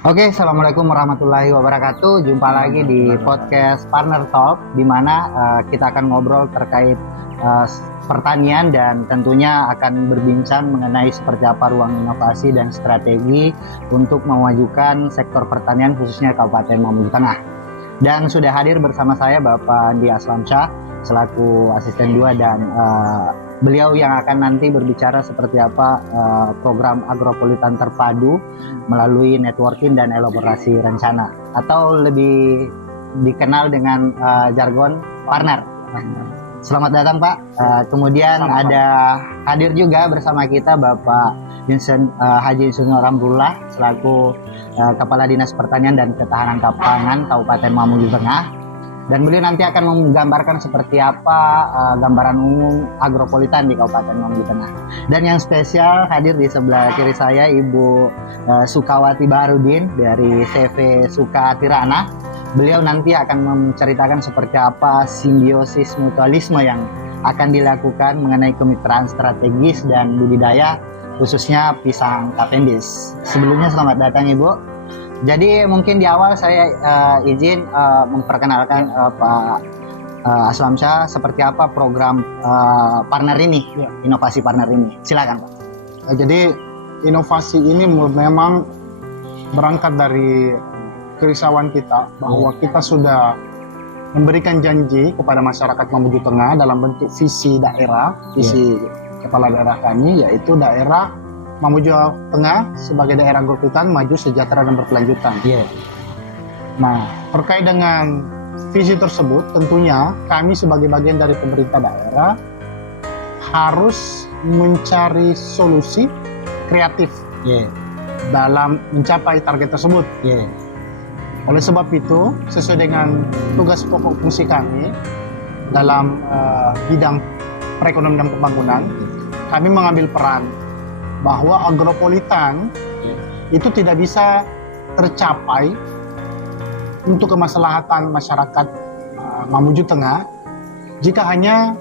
Oke, assalamualaikum warahmatullahi wabarakatuh. Jumpa lagi di podcast Partner Talk, di mana kita akan ngobrol terkait pertanian dan tentunya akan berbincang mengenai seperti apa ruang inovasi dan strategi untuk memajukan sektor pertanian khususnya Kabupaten Mamuju Tengah. Dan sudah hadir bersama saya Bapak Andi Aslamsyah selaku asisten 2 dan beliau yang akan nanti berbicara seperti apa program agropolitan terpadu melalui networking dan elaborasi rencana atau lebih dikenal dengan jargon partner. Selamat datang Pak. Kemudian ada hadir juga bersama kita Bapak Haji Insinyur Ramrullah selaku Kepala Dinas Pertanian dan Ketahanan Pangan Kabupaten Mamuju Tengah. Dan beliau nanti akan menggambarkan seperti apa gambaran umum agropolitan di Kabupaten Mamuju Tengah. Dan yang spesial hadir di sebelah kiri saya Ibu Sukawati Baharudin dari CV Suka Tirana. Beliau nanti akan menceritakan seperti apa simbiosis mutualisme yang akan dilakukan mengenai kemitraan strategis dan budidaya khususnya pisang Cavendish. Sebelumnya selamat datang Ibu. Jadi mungkin di awal saya izin memperkenalkan Pak Aslamsyah seperti apa program partner ini, inovasi partner ini. Silakan Pak. Jadi inovasi ini memang berangkat dari kerisauan kita bahwa kita sudah memberikan janji kepada masyarakat Mamuju Tengah dalam bentuk visi daerah, visi kepala daerah kami, yaitu daerah Mamuju Tengah sebagai daerah agrohutan maju, sejahtera dan berkelanjutan. Nah, terkait dengan visi tersebut, tentunya kami sebagai bagian dari pemerintah daerah harus mencari solusi kreatif dalam mencapai target tersebut. Oleh sebab itu, sesuai dengan tugas pokok fungsi kami dalam bidang perekonomian dan pembangunan, kami mengambil peran bahwa agropolitan itu tidak bisa tercapai untuk kemaslahatan masyarakat Mamuju Tengah jika hanya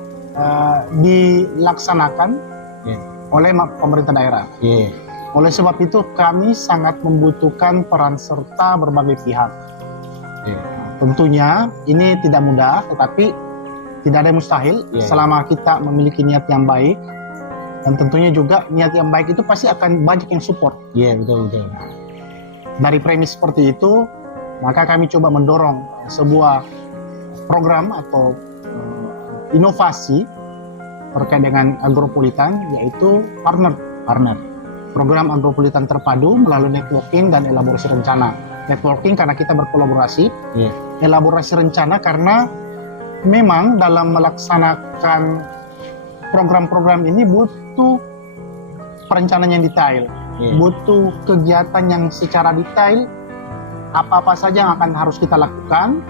dilaksanakan oleh pemerintah daerah. Oleh sebab itu kami sangat membutuhkan peran serta berbagai pihak. Tentunya ini tidak mudah, tetapi tidak ada yang mustahil selama kita memiliki niat yang baik. Dan tentunya juga niat yang baik itu pasti akan banyak yang support. Betul. Dari premis seperti itu, maka kami coba mendorong sebuah program atau inovasi terkait dengan agropolitan, yaitu partner. Program agropolitan terpadu melalui networking dan elaborasi rencana. Networking karena kita berkolaborasi, elaborasi rencana karena memang dalam melaksanakan program-program ini butuh perencanaan yang detail, butuh kegiatan yang secara detail, apa-apa saja yang akan harus kita lakukan,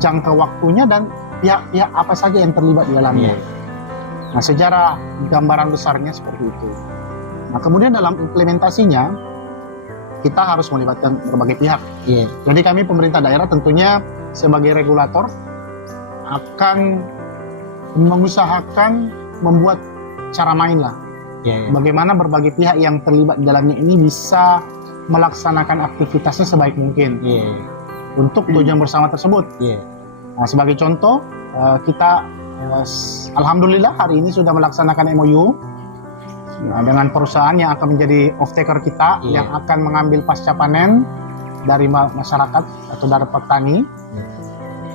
jangka waktunya dan pihak-pihak apa saja yang terlibat di dalamnya. Nah, secara gambaran besarnya seperti itu. Nah, kemudian dalam implementasinya kita harus melibatkan berbagai pihak. Jadi kami pemerintah daerah tentunya sebagai regulator akan mengusahakan membuat cara main lah. Bagaimana berbagai pihak yang terlibat di dalamnya ini bisa melaksanakan aktivitasnya sebaik mungkin untuk tujuan bersama tersebut. Nah, sebagai contoh, kita alhamdulillah hari ini sudah melaksanakan MOU dengan perusahaan yang akan menjadi off-taker kita yang akan mengambil pasca panen dari masyarakat atau dari petani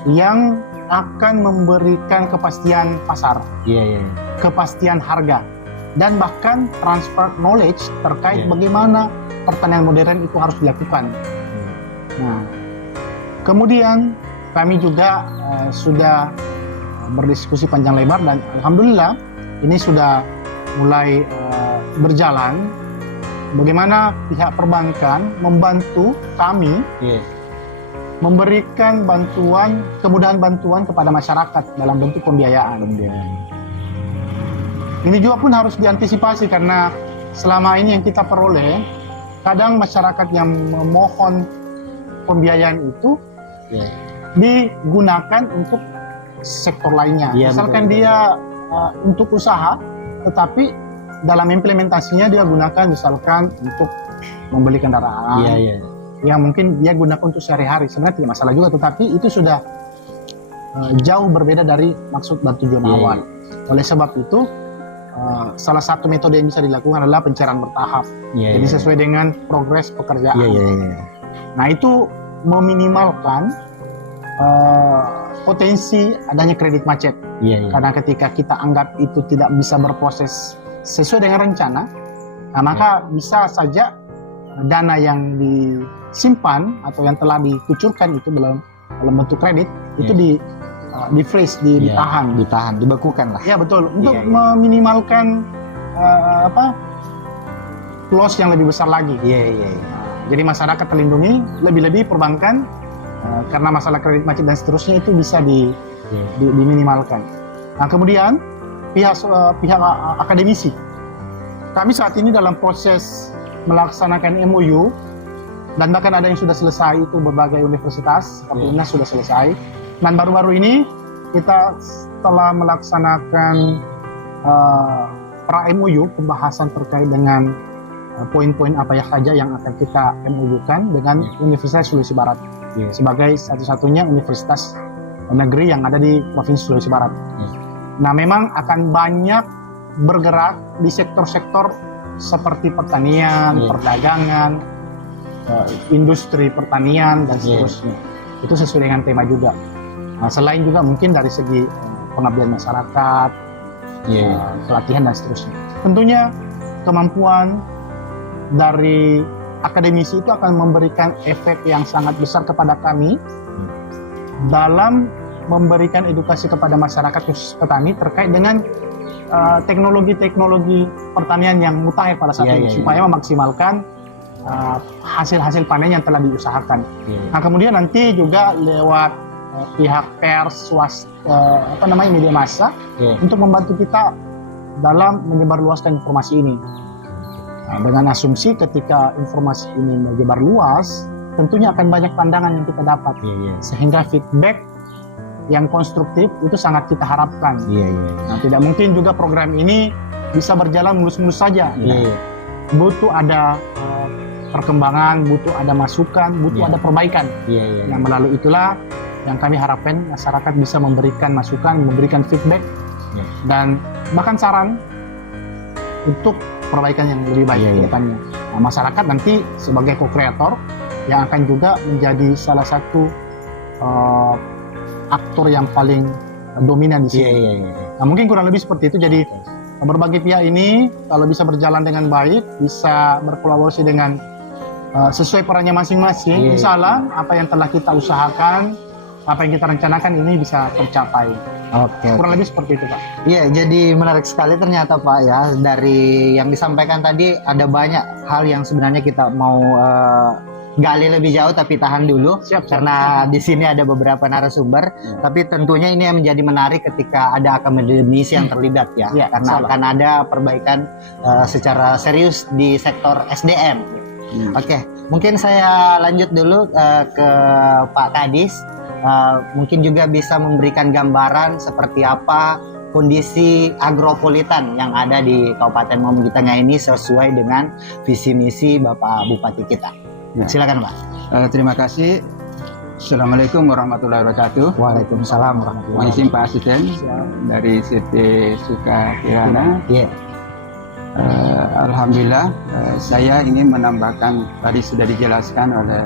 yang akan memberikan kepastian pasar, kepastian harga, dan bahkan transfer knowledge terkait bagaimana pertanian modern itu harus dilakukan. Nah, kemudian kami juga sudah berdiskusi panjang lebar dan alhamdulillah ini sudah mulai berjalan. Bagaimana pihak perbankan membantu kami memberikan kemudahan bantuan kepada masyarakat dalam bentuk pembiayaan. Ini juga pun harus diantisipasi karena selama ini yang kita peroleh, kadang masyarakat yang memohon pembiayaan itu digunakan untuk sektor lainnya. Misalkan dia untuk usaha, tetapi dalam implementasinya dia gunakan misalkan untuk membeli kendaraan Iya. yang mungkin dia gunakan untuk sehari-hari, sebenarnya tidak masalah juga, tetapi itu sudah jauh berbeda dari maksud dan tujuan Iya, awal. Oleh sebab itu salah satu metode yang bisa dilakukan adalah pencairan bertahap. Iya. Jadi sesuai dengan progres pekerjaan. Iya. Nah itu meminimalkan potensi adanya kredit macet. Iya. Karena ketika kita anggap itu tidak bisa berproses sesuai dengan rencana, nah maka bisa saja dana yang disimpan atau yang telah dikucurkan itu dalam bentuk kredit itu di freeze, ditahan, dibekukan lah. Ya betul, untuk Iya. meminimalkan loss yang lebih besar lagi. Iya. Jadi masyarakat terlindungi, lebih-lebih perbankan karena masalah kredit macet dan seterusnya itu bisa diminimalkan. Nah kemudian pihak akademisi, kami saat ini dalam proses melaksanakan MOU dan bahkan ada yang sudah selesai, itu berbagai universitas seperti UNAS sudah selesai. Dan baru-baru ini kita telah melaksanakan pra MOU, pembahasan terkait dengan poin-poin apa saja yang akan kita MOU-kan dengan Universitas Sulawesi Barat sebagai satu-satunya universitas negeri yang ada di Provinsi Sulawesi Barat. Nah memang akan banyak bergerak di sektor-sektor seperti pertanian, perdagangan, industri pertanian dan seterusnya. Itu sesuai dengan tema juga. Nah, selain juga mungkin dari segi pengabdian masyarakat, pelatihan dan seterusnya. Tentunya kemampuan dari akademisi itu akan memberikan efek yang sangat besar kepada kami dalam memberikan edukasi kepada masyarakat khusus petani terkait dengan teknologi-teknologi pertanian yang mutakhir pada saat ini supaya memaksimalkan hasil-hasil panen yang telah diusahakan. Nah kemudian nanti juga lewat pihak pers, media massa untuk membantu kita dalam menyebarluaskan informasi ini. Nah, dengan asumsi ketika informasi ini menyebar luas, tentunya akan banyak pandangan yang kita dapat, sehingga feedback yang konstruktif itu sangat kita harapkan. Nah, tidak mungkin juga program ini bisa berjalan mulus-mulus saja. Butuh ada perkembangan, butuh ada masukan, butuh ada perbaikan. Nah, melalui itulah yang kami harapkan masyarakat bisa memberikan masukan, memberikan feedback, dan bahkan saran untuk perbaikan yang lebih baik ke depannya. Nah, masyarakat nanti sebagai co-kreator yang akan juga menjadi salah satu aktor yang paling dominan di sini. Nah, mungkin kurang lebih seperti itu. Jadi berbagai pihak ini kalau bisa berjalan dengan baik, bisa berkolaborasi dengan sesuai perannya masing-masing, insya Allah apa yang telah kita usahakan, apa yang kita rencanakan ini bisa tercapai. Kurang lebih seperti itu, Pak. Iya, jadi menarik sekali ternyata Pak ya. Dari yang disampaikan tadi ada banyak hal yang sebenarnya kita mau gali lebih jauh, tapi tahan dulu karena di sini ada beberapa narasumber. Tapi tentunya ini yang menjadi menarik ketika ada akademisi yang terlibat ya, karena akan ada perbaikan secara serius di sektor SDM. Mungkin saya lanjut dulu ke Pak Kadis. Mungkin juga bisa memberikan gambaran seperti apa kondisi agropolitan yang ada di Kabupaten Mamuju Tengah ini sesuai dengan visi misi Bapak Bupati kita. Silakan Pak. Terima kasih. Assalamualaikum warahmatullahi wabarakatuh. Waalaikumsalam warahmatullahi wabarakatuh. Izin Pak Asisten dari CT Suka Kirana. Alhamdulillah, saya ingin menambahkan tadi sudah dijelaskan oleh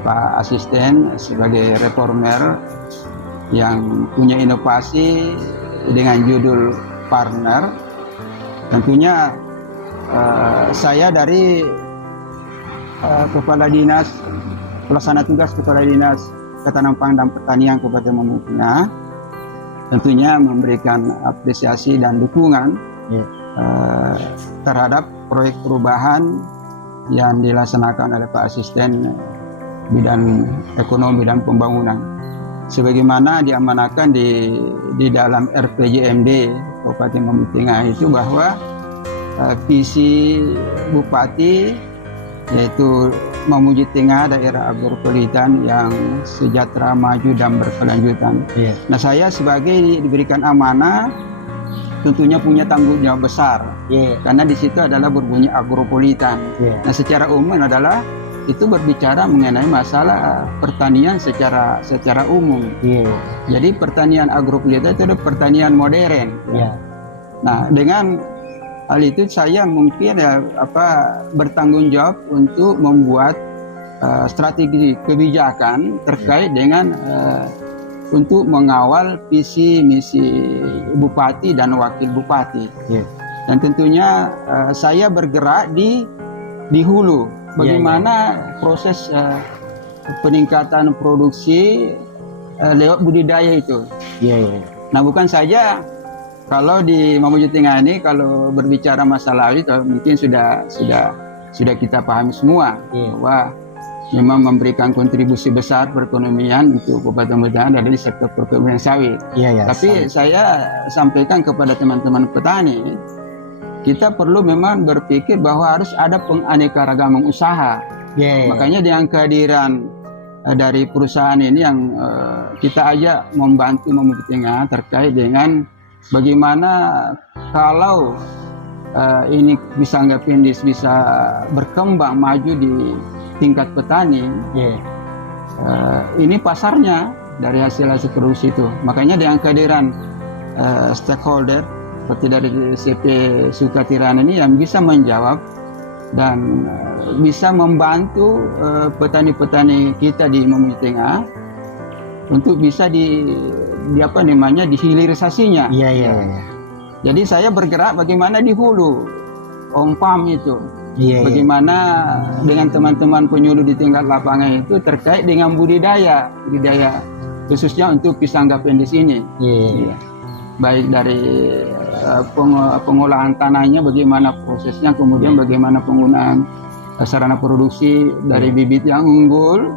Pak Asisten sebagai reformer yang punya inovasi dengan judul partner. Tentunya saya dari Kepala Dinas Pelaksana Tugas Kepala Dinas Ketahanan dan Pertanian Kabupaten Mamuju Tengah tentunya memberikan apresiasi dan dukungan terhadap proyek perubahan yang dilaksanakan oleh Pak Asisten bidang ekonomi dan pembangunan sebagaimana diamanahkan di dalam RPJMD Kabupaten Mamuju Tengah itu bahwa visi Bupati yaitu Mamuju Tengah daerah agropolitan yang sejahtera, maju dan berkelanjutan. Nah saya sebagai diberikan amanah tentunya punya tanggung jawab besar. Iya. Karena di situ adalah berbunyi agropolitan. Iya. Nah, secara umum adalah itu berbicara mengenai masalah pertanian secara umum. Iya. Jadi pertanian agropolitan itu adalah pertanian modern. Iya. Nah, dengan hal itu saya mungkin bertanggung jawab untuk membuat strategi kebijakan terkait dengan untuk mengawal visi misi bupati dan wakil bupati. Iya. Dan tentunya saya bergerak di hulu. Bagaimana proses peningkatan produksi lewat budidaya itu. Iya. Iya. Nah, bukan saja kalau di Mamuju Tengah ini, kalau berbicara masalah itu mungkin sudah kita pahami semua bahwa memang memberikan kontribusi besar perekonomian untuk Kabupaten Mamuju Tengah dari sektor perkebunan sawit. Iya. Tapi saya sampaikan kepada teman-teman petani, kita perlu memang berpikir bahwa harus ada penganekaragaman usaha. Iya. Makanya dengan kehadiran dari perusahaan ini yang kita ajak membantu Mamuju Tengah terkait dengan bagaimana kalau ini bisa bisa berkembang maju di tingkat petani. Ini pasarnya dari hasil produksi itu. Makanya dengan kehadiran stakeholder seperti dari CP Sukatirana ini yang bisa menjawab dan bisa membantu petani-petani kita di Mamuju Tengah untuk bisa dihilirisasinya. Iya. Jadi saya bergerak bagaimana di hulu on-farm itu. Iya. Bagaimana dengan teman-teman penyuluh di tingkat lapangan itu terkait dengan budidaya khususnya untuk pisang gapendis ini. Iya. Baik dari pengolahan tanahnya, bagaimana prosesnya, kemudian bagaimana penggunaan sarana produksi dari bibit yang unggul,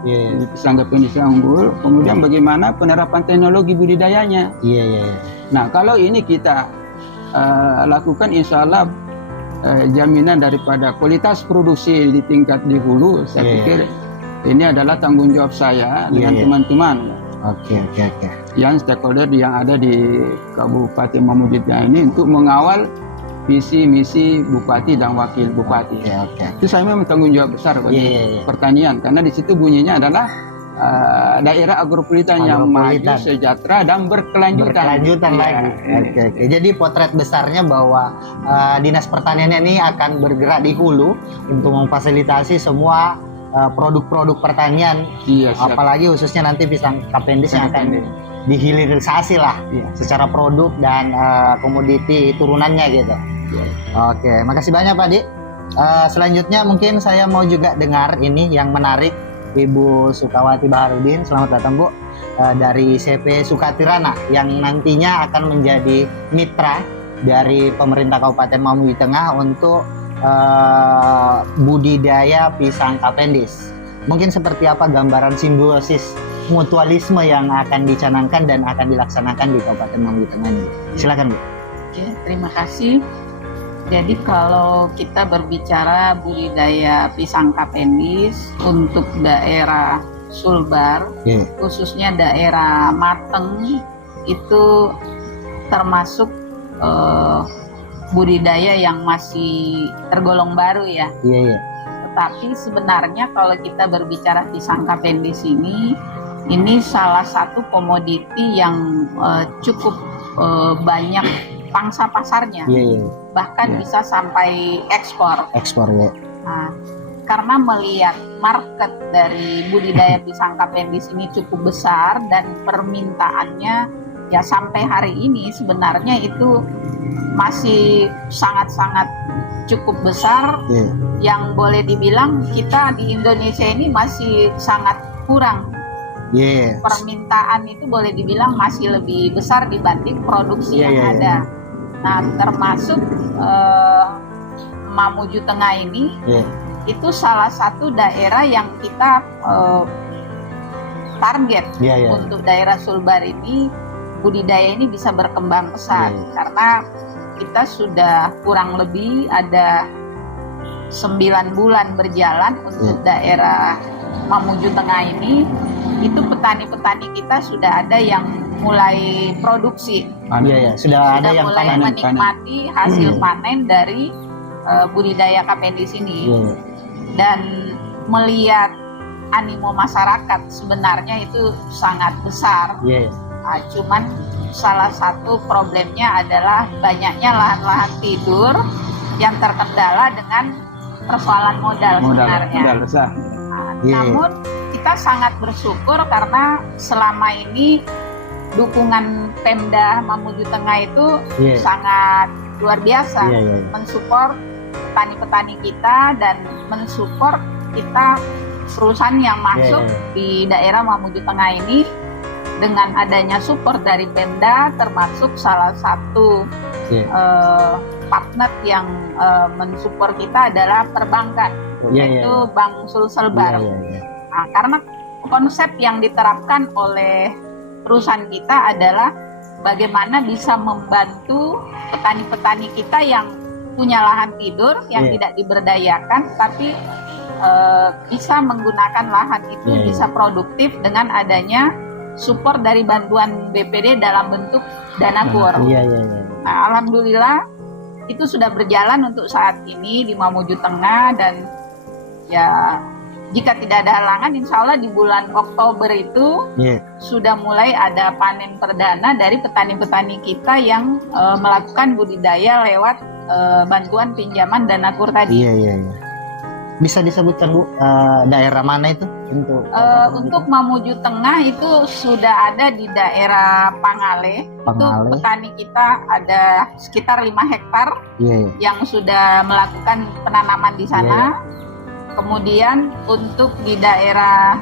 pisang gapendis yang unggul, kemudian bagaimana penerapan teknologi budidayanya. Iya. Nah, kalau ini kita lakukan, insya Allah jaminan daripada kualitas produksi di tingkat di hulu, saya pikir ini adalah tanggung jawab saya dengan teman-teman. Oke. Yang stakeholder yang ada di Kabupaten Mamuju Tengah ini untuk mengawal visi misi bupati dan wakil bupati. Oke. Itu saya memang tanggung jawab besar bagi pertanian, karena di situ bunyinya adalah daerah agropolitan yang maju, sejahtera dan berkelanjutan lagi. Oke. Jadi potret besarnya bahwa Dinas Pertanian ini akan bergerak di hulu untuk memfasilitasi semua produk-produk pertanian, apalagi khususnya nanti pisang kapendis yang akan dihilirisasi lah secara produk dan komoditi turunannya gitu. Oke, makasih banyak Pak Di. Selanjutnya mungkin saya mau juga dengar ini yang menarik, Ibu Sukawati Baharudin, selamat datang Bu, dari CP Sukatirana yang nantinya akan menjadi mitra dari pemerintah Kabupaten Mamuju Tengah untuk budidaya pisang kapendis. Mungkin seperti apa gambaran simbiosis mutualisme yang akan dicanangkan dan akan dilaksanakan di Kabupaten Mamuju Tengah ini? Silakan Bu. Oke, terima kasih. Jadi kalau kita berbicara budidaya pisang kapendis untuk daerah Sulbar, khususnya daerah Mateng, itu termasuk budidaya yang masih tergolong baru ya. Tetapi sebenarnya kalau kita berbicara pisang kapendis ini salah satu komoditi yang cukup banyak pangsa pasarnya, bahkan bisa sampai ekspor. Nah, karena melihat market dari budidaya pisang kapendis ini cukup besar dan permintaannya ya sampai hari ini sebenarnya itu masih sangat-sangat cukup besar, yang boleh dibilang kita di Indonesia ini masih sangat kurang. Permintaan itu boleh dibilang masih lebih besar dibanding produksi yang ada. Nah, termasuk Mamuju Tengah ini itu salah satu daerah yang kita target untuk daerah Sulbar ini, budidaya ini bisa berkembang pesat karena kita sudah kurang lebih ada 9 bulan berjalan untuk daerah Mamuju Tengah ini, itu petani-petani kita sudah ada yang mulai produksi, Iya, sudah ada yang mulai panen. menikmati hasil panen dari budidaya KPD sini. Iya, Dan melihat animo masyarakat sebenarnya itu sangat besar. iya. Cuman salah satu problemnya adalah banyaknya lahan-lahan tidur yang terkendala dengan persoalan modal sebenarnya. modal besar. Iya. Namun kita sangat bersyukur karena selama ini dukungan Pemda Mamuju Tengah itu Iya. sangat luar biasa, Iya, iya. mensupport petani-petani kita dan mensupport kita perusahaan yang masuk di daerah Mamuju Tengah ini. Dengan adanya support dari Pemda, termasuk salah satu Iya. partner yang mensupport kita adalah perbankan, Iya, yaitu Bank Sulselbar. Iya, iya. Nah, karena konsep yang diterapkan oleh perusahaan kita adalah bagaimana bisa membantu petani-petani kita yang punya lahan tidur yang Iya. tidak diberdayakan, tapi bisa menggunakan lahan itu Iya, iya. bisa produktif dengan adanya support dari bantuan BPD dalam bentuk dana kur. Iya, iya, iya. Nah, alhamdulillah itu sudah berjalan untuk saat ini di Mamuju Tengah, dan ya jika tidak ada halangan, insya Allah di bulan Oktober itu Iya. sudah mulai ada panen perdana dari petani-petani kita yang melakukan budidaya lewat bantuan pinjaman dana kur tadi. Iya, iya, iya. Bisa disebutkan Bu, daerah mana itu Untuk Mamuju Tengah itu sudah ada di daerah Pangale. Itu Pangale. petani kita ada sekitar 5 hektar Iya, iya. yang sudah melakukan penanaman di sana. Kemudian untuk di daerah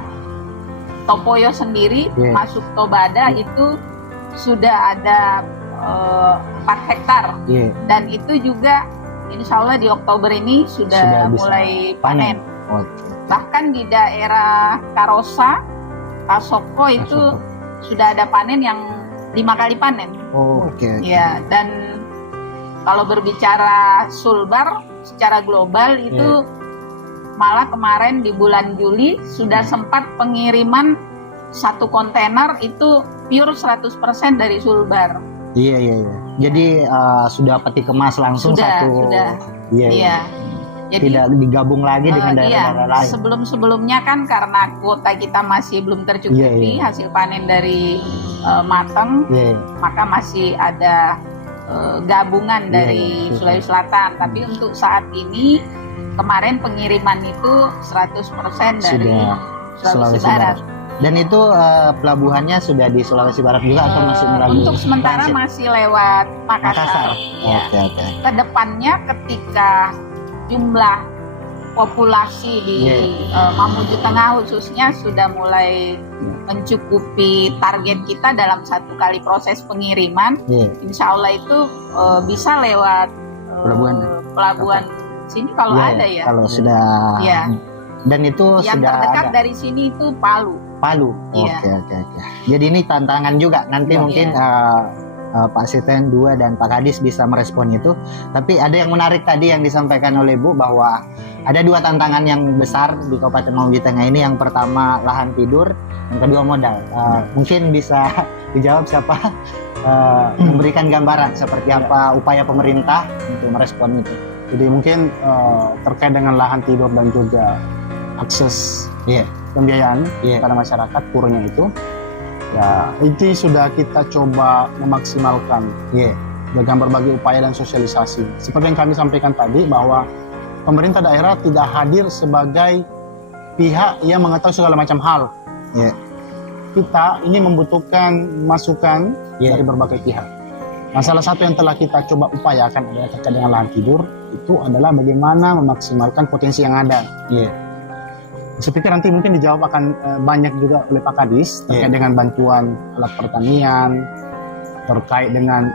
Topoyo sendiri, Iya. masuk Tobada itu sudah ada 4 hektar. Iya. Dan itu juga insya Allah di Oktober ini Sudah sudah bisa mulai panen. panen. Oh, Bahkan di daerah Karosa, Kasoko itu sudah ada panen yang 5 kali panen. oh, oke. Ya, dan kalau berbicara Sulbar secara global itu malah kemarin di bulan Juli sudah sempat pengiriman 1 kontainer itu pure 100% dari Sulbar. Iya, iya, iya. Jadi sudah peti kemas langsung Sudah, satu. sudah. Iya, iya. Iya. Jadi Tidak digabung lagi dengan daerah-daerah lain. sebelum-sebelumnya kan karena kuota kita masih belum tercukupi Iya, iya. hasil panen dari mateng, Iya, iya. maka masih ada gabungan Iya, dari iya. Sulawesi Selatan. Tapi untuk saat ini kemarin pengiriman itu 100% dari Sudah Sulawesi Barat. Dan itu pelabuhannya sudah di Sulawesi Barat juga atau masih melalui Untuk sementara transit? masih lewat Makassar. Makassar. Ya. Oke, oke. Kedepannya ketika jumlah populasi di Mamuju Tengah khususnya sudah mulai mencukupi target kita dalam 1 kali proses pengiriman, Iya. insya Allah itu bisa lewat pelabuhan sini kalau Iya, ada ya. Kalau sudah. Iya. Dan itu Yang sudah terdekat ada. dari sini itu Palu. Palu. Iya. Oke, oke, oke. Jadi ini tantangan juga. Nanti Iya. mungkin Pak Siten 2 dan Pak Kadis bisa merespon itu. Tapi ada yang menarik tadi yang disampaikan oleh Bu bahwa ada 2 tantangan yang besar di Kabupaten Mamuju Tengah ini. Yang pertama lahan tidur, yang kedua modal. Mungkin bisa dijawab siapa memberikan gambaran seperti apa upaya pemerintah untuk merespon itu. Jadi mungkin terkait dengan lahan tidur dan juga akses Iya. pembiayaan Iya. pada masyarakat kurnya itu, ya itu sudah kita coba memaksimalkan Iya. dengan berbagai upaya dan sosialisasi. Seperti yang kami sampaikan tadi bahwa pemerintah daerah tidak hadir sebagai pihak yang mengetahui segala macam hal. Iya. Kita ini membutuhkan masukan Iya. dari berbagai pihak. Nah, salah satu yang telah kita coba upayakan adalah terkait dengan lahan tidur, itu adalah bagaimana memaksimalkan potensi yang ada. Iya. Saya pikir nanti mungkin dijawab akan banyak juga oleh Pak Kadis terkait dengan bantuan alat pertanian, terkait dengan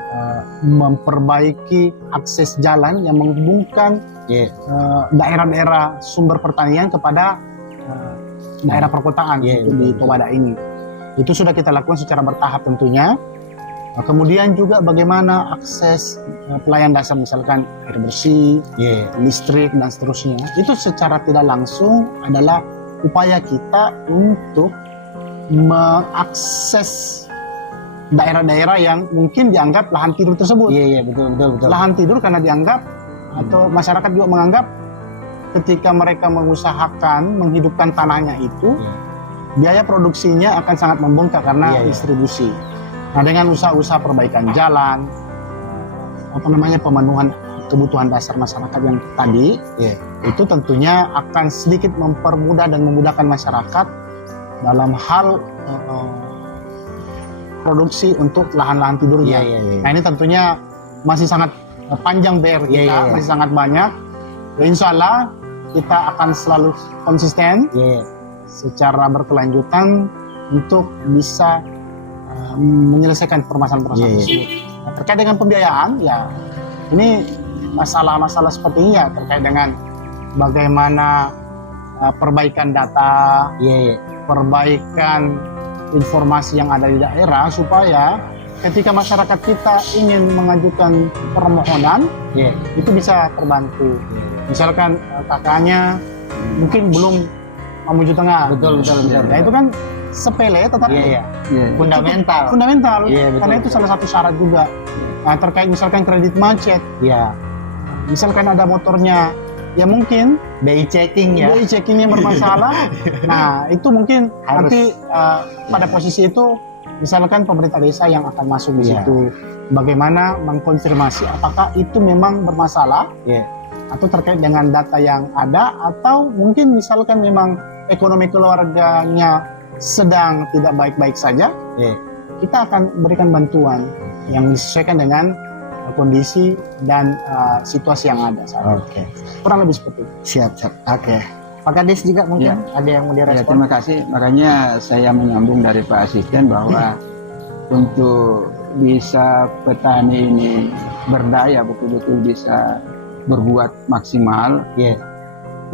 memperbaiki akses jalan yang menghubungkan daerah-daerah sumber pertanian kepada daerah perkotaan di Tobada ini. Itu sudah kita lakukan secara bertahap tentunya. Kemudian juga bagaimana akses pelayan dasar misalkan air bersih, listrik dan seterusnya. Itu secara tidak langsung adalah upaya kita untuk mengakses daerah-daerah yang mungkin dianggap lahan tidur tersebut. Iya, betul. Lahan tidur karena dianggap atau masyarakat juga menganggap ketika mereka mengusahakan menghidupkan tanahnya itu, biaya produksinya akan sangat membengkak karena distribusi. Nah, dengan usaha-usaha perbaikan jalan, pemenuhan kebutuhan dasar masyarakat yang tadi, itu tentunya akan sedikit mempermudah dan memudahkan masyarakat dalam hal produksi untuk lahan-lahan tidurnya. Nah, ini tentunya masih sangat panjang PR kita, masih sangat banyak. Insya Allah kita akan selalu konsisten secara berkelanjutan untuk bisa menyelesaikan permasalahan-permasalahan tersebut. Nah, terkait dengan pembiayaan, ya ini masalah-masalah seperti ini ya terkait dengan bagaimana perbaikan data, perbaikan informasi yang ada di daerah supaya ketika masyarakat kita ingin mengajukan permohonan, itu bisa terbantu. Misalkan kakaknya mungkin belum Mamuju Tengah. Betul. Nah, itu kan sepele tetapi fundamental. Karena itu salah satu syarat juga. Nah, terkait misalkan kredit macet. Misalkan ada motornya, ya mungkin BI checkingnya bermasalah. Nah, itu mungkin harus, nanti pada posisi itu misalkan pemerintah desa yang akan masuk di situ. Bagaimana mengkonfirmasi apakah itu memang bermasalah atau terkait dengan data yang ada, atau mungkin misalkan memang ekonomi keluarganya sedang tidak baik-baik saja, kita akan berikan bantuan yang disesuaikan dengan kondisi dan situasi yang ada saat ini. Kurang lebih seperti itu. Siap. Oke. Pak Kades juga mungkin ada yang mau direspon. Terima kasih. Makanya saya menyambung dari Pak Asisten bahwa untuk bisa petani ini berdaya, betul-betul bisa berbuat maksimal,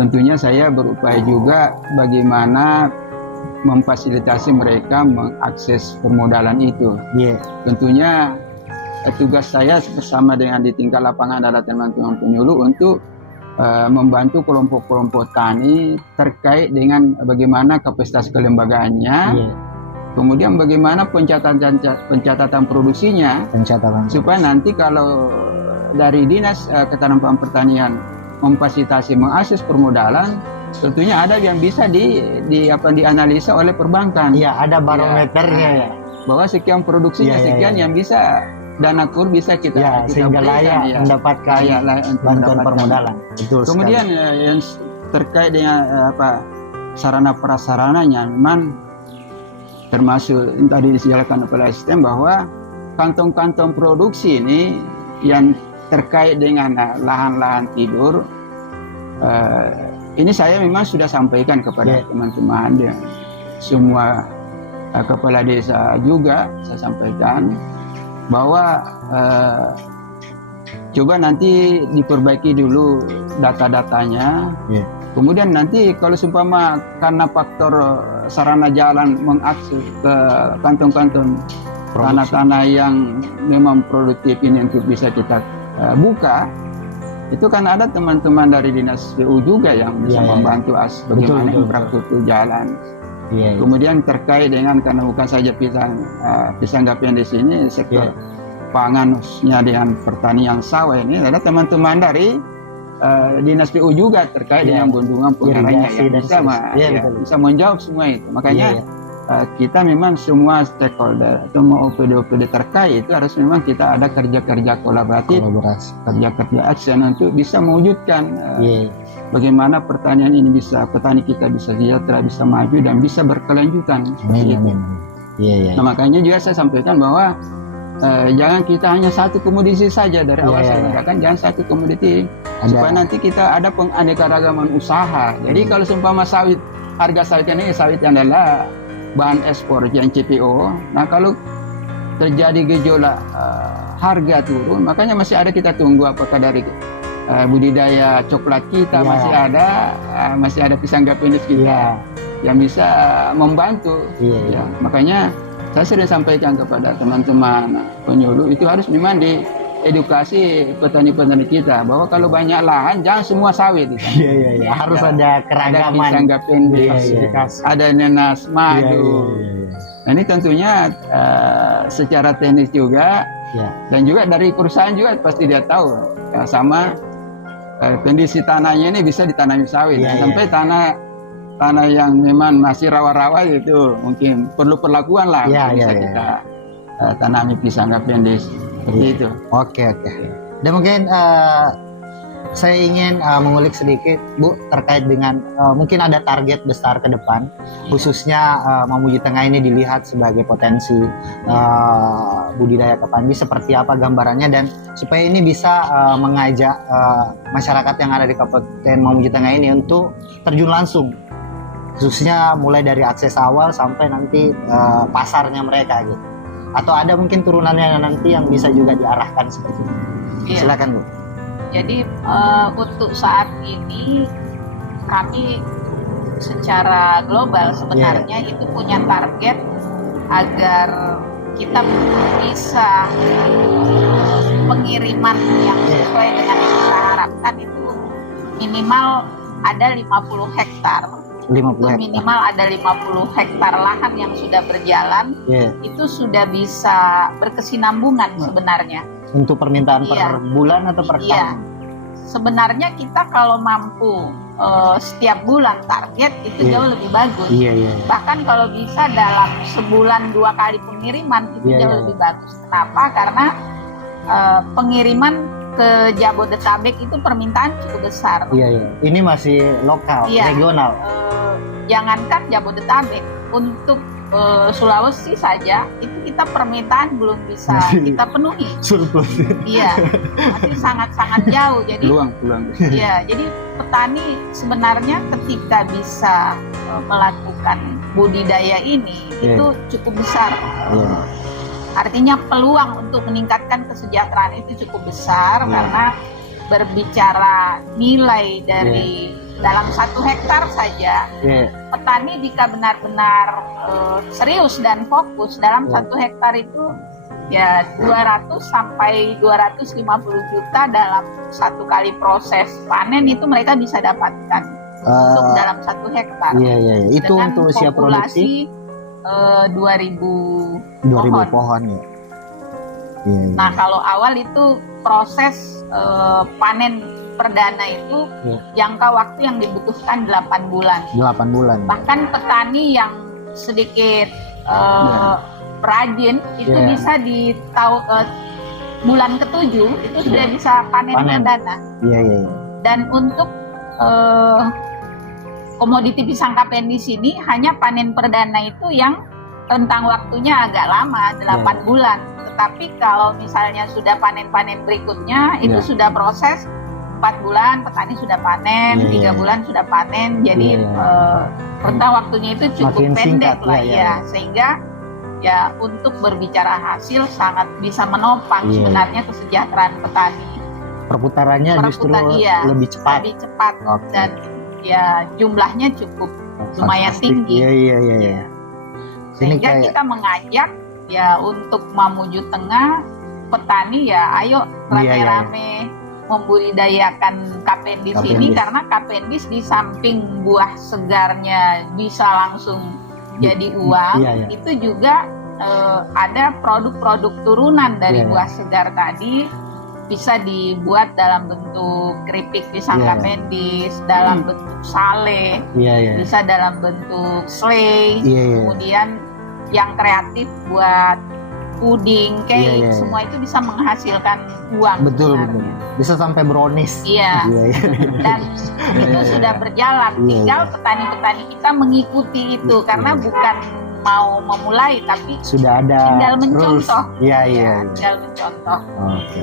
tentunya saya berupaya juga bagaimana memfasilitasi mereka mengakses permodalan itu. Tentunya tugas saya bersama dengan di tingkat lapangan adalah teman-teman penyuluh untuk membantu kelompok-kelompok tani terkait dengan bagaimana kapasitas kelembagaannya, kemudian bagaimana pencatatan produksinya, supaya nanti kalau dari Dinas Ketahanan Pertanian memfasilitasi mengakses permodalan, tentunya ada yang bisa dianalisa oleh perbankan. Ada barometernya bahwa sekian produksinya sekian yang bisa dana kur bisa kita sehingga berikan, layak mendapatkan bantuan permodalan. Betul. Kemudian yang terkait dengan sarana prasarananya, memang termasuk tadi dijelaskan oleh asisten bahwa kantong-kantong produksi ini yang terkait dengan lahan-lahan tidur, ini saya memang sudah sampaikan kepada teman-teman semua kepala desa juga saya sampaikan bahwa coba nanti diperbaiki dulu data-datanya, kemudian nanti kalau seumpama karena faktor sarana jalan mengakses ke kantong-kantong tanah-tanah yang memang produktif ini untuk bisa kita buka, itu kan ada teman-teman dari Dinas PU juga yang bisa membantu bagaimana infrastruktur jalan. Kemudian terkait dengan, karena bukan saja pisang gapian di sini, sektor pangannya dengan pertanian sawah ini, ada teman-teman dari Dinas PU juga terkait dengan bendungan pengarangnya yang bisa menjawab semua itu. Makanya kita memang semua stakeholder atau OPD-OPD terkait itu harus memang kita ada kerja-kerja kolaboratif, kerja-kerja action untuk bisa mewujudkan bagaimana pertanian ini petani kita bisa sejahtera, bisa maju dan bisa berkelanjutan. Nah, makanya juga saya sampaikan bahwa jangan kita hanya satu komoditi saja dari awal saya katakan, jangan satu komoditi, supaya nanti kita ada penganeka-ragaman usaha. Jadi kalau seumpama sawit, harga sawit ini adalah bahan ekspor yang CPO. Nah, kalau terjadi gejolak harga turun, makanya masih ada kita tunggu apakah dari budidaya coklat kita masih ada pisang gapinis kita yang bisa membantu. Makanya saya sering sampaikan kepada teman-teman penyuluh itu harus memang edukasi petani-petani kita bahwa kalau banyak lahan jangan semua sawit di sana. Iya. Harus ada Ada keragaman. pisang pendek, Iya. ada nenas madu. Iya. Nah, ini tentunya secara teknis juga, Iya. dan juga dari perusahaan juga pasti dia tahu sama kondisi tanahnya ini bisa ditanami sawit. Iya, Sampai tanah yang memang masih rawa-rawa itu mungkin perlu perlakuan lah Iya, untuk bisa iya, kita tanami pisang kapendis seperti itu. Oke. Dan mungkin saya ingin mengulik sedikit Bu terkait dengan mungkin ada target besar ke depan, khususnya Mamuju Tengah ini dilihat sebagai potensi budidaya kepanji, seperti apa gambarannya, dan supaya ini bisa mengajak masyarakat yang ada di Kabupaten Mamuju Tengah ini untuk terjun langsung, khususnya mulai dari akses awal sampai nanti pasarnya mereka gitu. Atau ada mungkin turunannya nanti yang bisa juga diarahkan seperti itu. Iya. Silakan Bu. Jadi untuk saat ini kami secara global sebenarnya itu punya target agar kita bisa pengiriman yang sesuai dengan yang kita harapkan itu minimal ada 50 hektar. 50 Itu hektar. minimal ada 50 hektar lahan yang sudah berjalan, Iya. itu sudah bisa berkesinambungan sebenarnya. Untuk permintaan Iya. per bulan atau per Iya. tahun? Sebenarnya kita kalau mampu setiap bulan target itu Iya. jauh lebih bagus. Iya. Bahkan kalau bisa dalam sebulan 2 kali pengiriman itu Iya, jauh iya. lebih bagus. Kenapa? Karena pengiriman ke Jabodetabek itu permintaan cukup besar. Iya. Ini masih lokal, Iya. regional. Jangankan Jabodetabek, untuk Sulawesi saja itu kita permintaan belum bisa kita penuhi. Surplus. Iya, masih sangat-sangat jauh. Jadi Peluang. ya, jadi petani sebenarnya ketika bisa melakukan budidaya ini itu cukup besar. Iya. Artinya peluang untuk meningkatkan kesejahteraan itu cukup besar karena berbicara nilai dari dalam 1 hektar saja, Iya. petani jika benar-benar serius dan fokus dalam 1 hektar itu ya 200 sampai 250 juta dalam 1 kali proses panen itu mereka bisa dapatkan untuk dalam 1 hektar. Iya. Itu Dengan untuk usia produksi populasi 2000 2000 pohon ya. Iya. Nah, kalau awal itu proses panen perdana itu jangka waktu yang dibutuhkan 8 bulan. 8 bulan. Bahkan petani yang sedikit rajin itu bisa di bulan ke-7 itu sudah bisa panen perdana. Iya. Dan untuk komoditi pisang kapendis ini hanya panen perdana itu yang rentang waktunya agak lama, 8 bulan. Tetapi kalau misalnya sudah panen-panen berikutnya itu sudah proses 4 bulan petani sudah panen, 3 bulan sudah panen. Jadi rentang waktunya itu cukup makin pendek singkat, lah ya. Sehingga ya untuk berbicara hasil sangat bisa menopang sebenarnya kesejahteraan petani. Perputarannya justru lebih cepat. Lebih cepat dan ya jumlahnya cukup lumayan tinggi. Iya. Sehingga kita mengajak ya untuk Mamuju Tengah petani ya ayo rame-rame membudidayakan kapendis ini, karena kapendis di samping buah segarnya bisa langsung jadi uang, itu juga ada produk-produk turunan dari buah segar tadi bisa dibuat dalam bentuk keripik pisang kapendis, dalam bentuk sale, bisa dalam bentuk selai, kemudian yang kreatif buat puding, cake, semua itu bisa menghasilkan uang. Betul. Bisa sampai brownies. Iya. Dan itu sudah berjalan. Tinggal petani-petani kita mengikuti itu karena bukan mau memulai tapi sudah ada tinggal mencontoh. Iya. Tinggal mencontoh. Oke.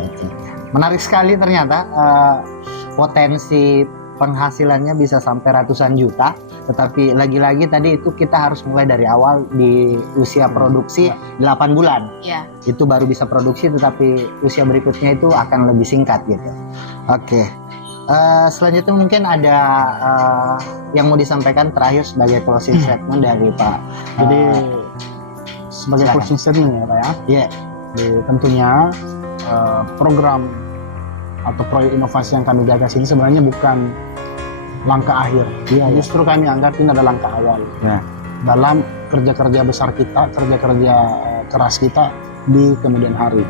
Menarik sekali ternyata potensi penghasilannya bisa sampai ratusan juta, tetapi lagi-lagi tadi itu kita harus mulai dari awal di usia produksi 8 bulan. Iya. Itu baru bisa produksi, tetapi usia berikutnya itu akan lebih singkat gitu. Oke. Selanjutnya mungkin ada yang mau disampaikan terakhir sebagai closing statement dari Pak. Jadi sebagai closing statement ya Pak ya. Iya. Tentunya program atau proyek inovasi yang kami gagas ini sebenarnya bukan langkah akhir. Justru kami anggap ini adalah langkah awal dalam kerja-kerja besar kita, kerja-kerja keras kita di kemudian hari.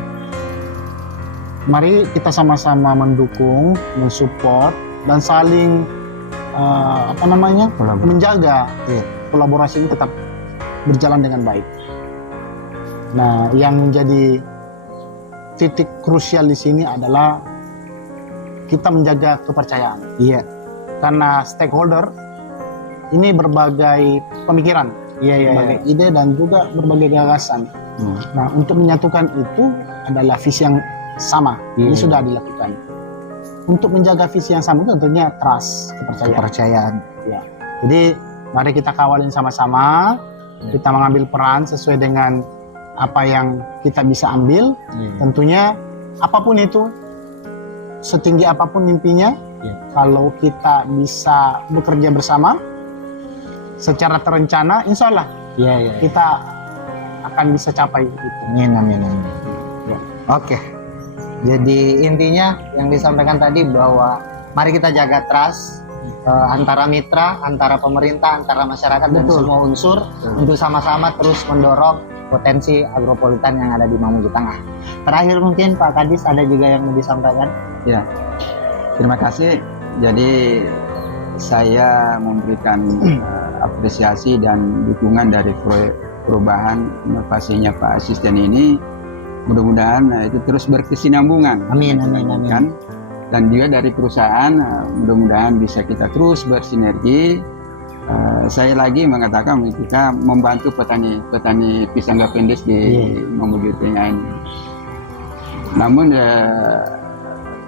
Mari kita sama-sama mendukung, mensupport, dan saling menjaga kolaborasi ini tetap berjalan dengan baik. Nah, yang menjadi titik krusial di sini adalah kita menjaga kepercayaan. Karena stakeholder ini berbagai pemikiran, berbagai ide dan juga berbagai gagasan. Nah, untuk menyatukan itu adalah visi yang sama. Ini sudah dilakukan. Untuk menjaga visi yang sama itu tentunya trust, kepercayaan. Jadi mari kita kawalin sama-sama. Kita mengambil peran sesuai dengan apa yang kita bisa ambil. Tentunya apapun itu, setinggi apapun mimpinya, kalau kita bisa bekerja bersama secara terencana, insya Allah kita akan bisa capai itu. Amin. Oke. Jadi intinya yang disampaikan tadi bahwa mari kita jaga trust antara mitra, antara pemerintah, antara masyarakat dan semua unsur untuk sama-sama terus mendorong potensi agropolitan yang ada di Mamuju Tengah. Terakhir mungkin Pak Kadis ada juga yang mau disampaikan? Ya, terima kasih. Jadi saya memberikan apresiasi dan dukungan dari proyek perubahan inovasinya Pak Asisten ini. Mudah-mudahan itu terus berkesinambungan. Amin. Dan juga dari perusahaan mudah-mudahan bisa kita terus bersinergi. Saya lagi mengatakan kita membantu petani pisang Gapendes di Mamuju Tengah ini. Namun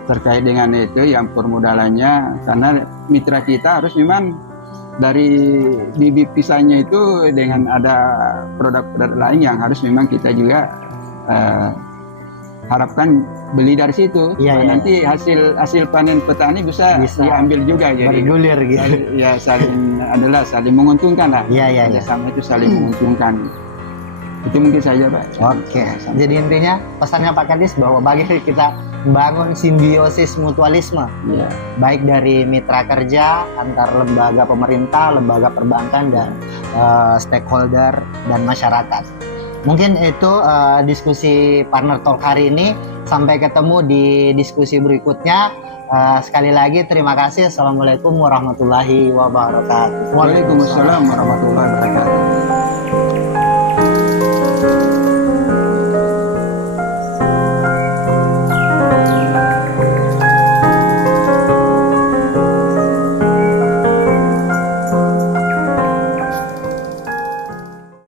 terkait dengan itu yang permodalannya, karena mitra kita harus memang dari bibit pisangnya itu dengan ada produk-produk lain yang harus memang kita juga harapkan beli dari situ. Nanti hasil panen petani bisa diambil juga, jadi bergulir gitu. Ya saling menguntungkan lah. Sama itu saling menguntungkan. Itu mungkin saja Pak. Oke. Jadi intinya pesannya Pak Kadis bahwa bagi kita membangun simbiosis mutualisme, baik dari mitra kerja antar lembaga pemerintah, lembaga perbankan dan stakeholder dan masyarakat. Mungkin itu diskusi Partner Talk hari ini. Sampai ketemu di diskusi berikutnya. Sekali lagi terima kasih. Assalamualaikum warahmatullahi wabarakatuh. Waalaikumsalam warahmatullahi wabarakatuh.